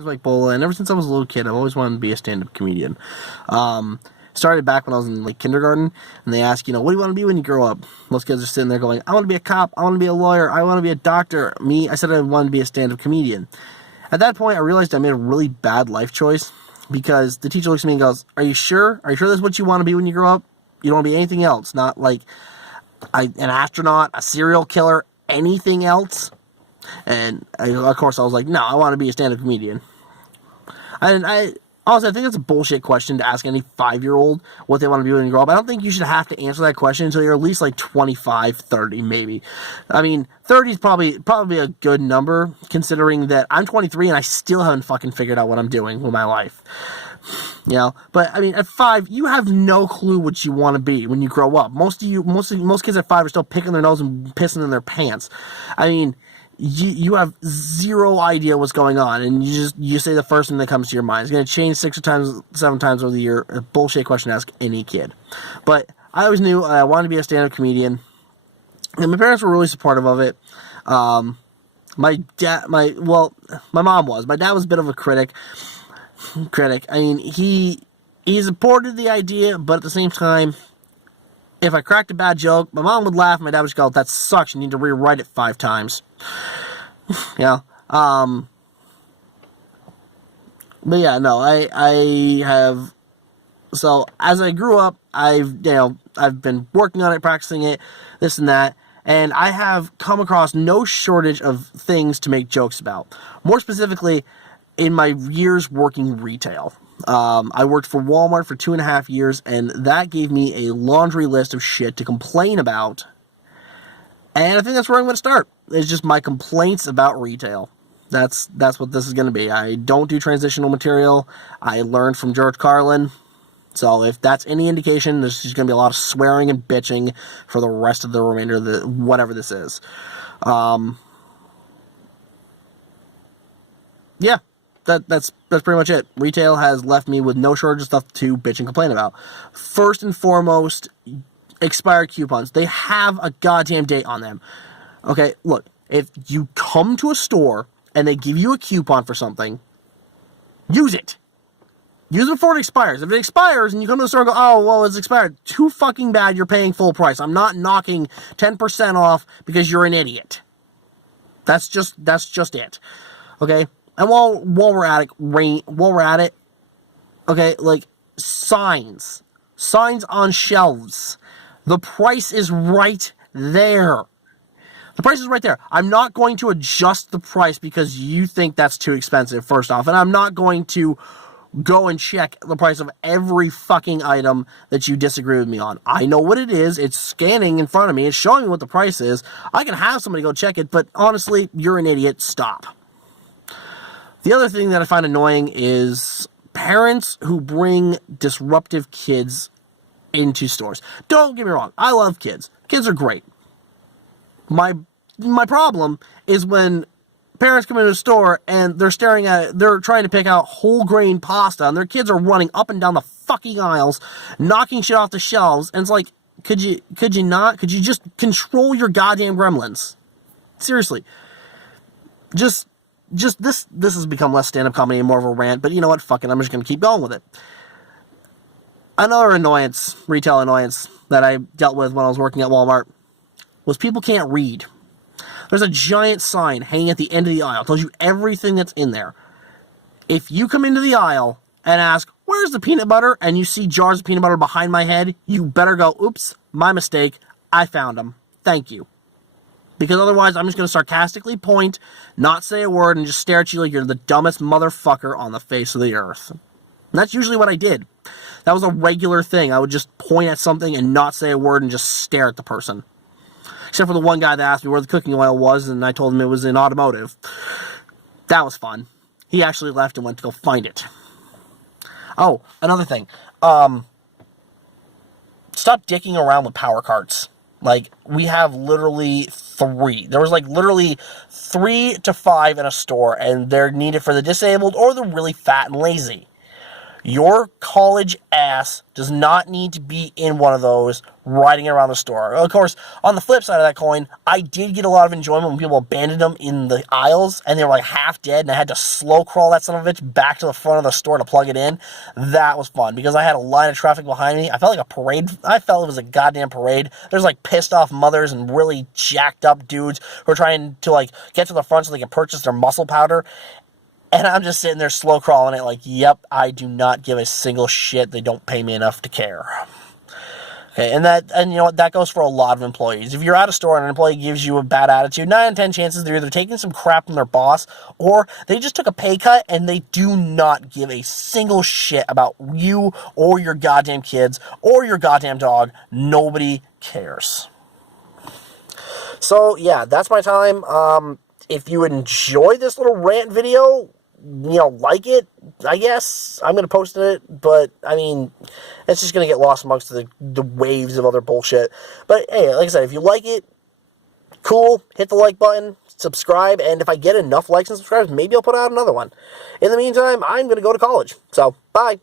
It's Mike Bola, and ever since I was a little kid, I've always wanted to be a stand-up comedian. Started back when I was in like kindergarten, and they ask, what do you want to be when you grow up? Most kids are sitting there going, I want to be a cop, I want to be a lawyer, I want to be a doctor. Me, I said I wanted to be a stand-up comedian. At that point, I realized I made a really bad life choice, because the teacher looks at me and goes, Are you sure? Are you sure that's what you want to be when you grow up? You don't want to be anything else, not like an astronaut, a serial killer, anything else? And of course I was like, no, I want to be a stand-up comedian. I honestly, I think that's a bullshit question to ask any 5-year-old what they want to be when they grow up. I don't think you should have to answer that question until you're at least like 25, 30 maybe. I mean, 30 is probably a good number, considering that I'm 23 and I still haven't fucking figured out what I'm doing with my life. But I mean, at 5, you have no clue what you want to be when you grow up. Most kids at 5 are still picking their nose and pissing in their pants. I mean, you have zero idea what's going on, and you say the first thing that comes to your mind. It's going to change 7 times over the year. A bullshit question to ask any kid. But I always knew I wanted to be a stand-up comedian, and my parents were really supportive of it. My mom was. My dad was a bit of a critic. I mean, he supported the idea, but at the same time, if I cracked a bad joke, my mom would laugh, my dad would just go, that sucks, you need to rewrite it 5 times. But yeah, no, I have, so as I grew up, I've been working on it, practicing it, this and that, and I have come across no shortage of things to make jokes about. More specifically, in my years working retail. I worked for Walmart for 2.5 years, and that gave me a laundry list of shit to complain about. And I think that's where I'm going to start. It's just my complaints about retail. That's what this is going to be. I don't do transitional material. I learned from George Carlin. So if that's any indication, there's just going to be a lot of swearing and bitching for the rest of the remainder of whatever this is. Yeah. That's pretty much it. Retail has left me with no shortage of stuff to bitch and complain about. First and foremost, expired coupons. They have a goddamn date on them. Okay, look, if you come to a store and they give you a coupon for something, use it. Use it before it expires. If it expires and you come to the store and go, oh, well, it's expired, too fucking bad, you're paying full price. I'm not knocking 10% off because you're an idiot. That's just it. Okay? And while we're at it, okay, like signs on shelves. The price is right there. The price is right there. I'm not going to adjust the price because you think that's too expensive, first off, and I'm not going to go and check the price of every fucking item that you disagree with me on. I know what it is. It's scanning in front of me. It's showing me what the price is. I can have somebody go check it, but honestly, you're an idiot. Stop. The other thing that I find annoying is parents who bring disruptive kids into stores. Don't get me wrong, I love kids. Kids are great. My problem is when parents come into a store and they're trying to pick out whole grain pasta, and their kids are running up and down the fucking aisles, knocking shit off the shelves, and it's like, could you just control your goddamn gremlins? Seriously. This has become less stand-up comedy and more of a rant, but you know what? Fuck it, I'm just going to keep going with it. Another annoyance, retail annoyance, that I dealt with when I was working at Walmart was people can't read. There's a giant sign hanging at the end of the aisle. It tells you everything that's in there. If you come into the aisle and ask, where's the peanut butter? And you see jars of peanut butter behind my head, you better go, oops, my mistake. I found them. Thank you. Because otherwise, I'm just going to sarcastically point, not say a word, and just stare at you like you're the dumbest motherfucker on the face of the earth. And that's usually what I did. That was a regular thing. I would just point at something and not say a word and just stare at the person. Except for the one guy that asked me where the cooking oil was, and I told him it was in automotive. That was fun. He actually left and went to go find it. Oh, another thing. Stop dicking around with power carts. Like, we have literally 3. There was, like, literally 3 to 5 in a store, and they're needed for the disabled or the really fat and lazy. Your college ass does not need to be in one of those riding around the store. Of course, on the flip side of that coin, I did get a lot of enjoyment when people abandoned them in the aisles and they were like half dead and I had to slow crawl that son of a bitch back to the front of the store to plug it in. That was fun because I had a line of traffic behind me. I felt like a parade. I felt it was a goddamn parade. There's like pissed off mothers and really jacked up dudes who are trying to like get to the front so they can purchase their muscle powder. And I'm just sitting there slow crawling it like, yep, I do not give a single shit. They don't pay me enough to care. Okay, and you know what, that goes for a lot of employees. If you're at a store and an employee gives you a bad attitude, 9 in 10 chances they're either taking some crap from their boss or they just took a pay cut and they do not give a single shit about you or your goddamn kids or your goddamn dog. Nobody cares. So, yeah, that's my time. If you enjoy this little rant video, like it, I guess. I'm going to post it, but, I mean, it's just going to get lost amongst the waves of other bullshit. But, hey, like I said, if you like it, cool, hit the like button, subscribe, and if I get enough likes and subscribes, maybe I'll put out another one. In the meantime, I'm going to go to college. So, bye.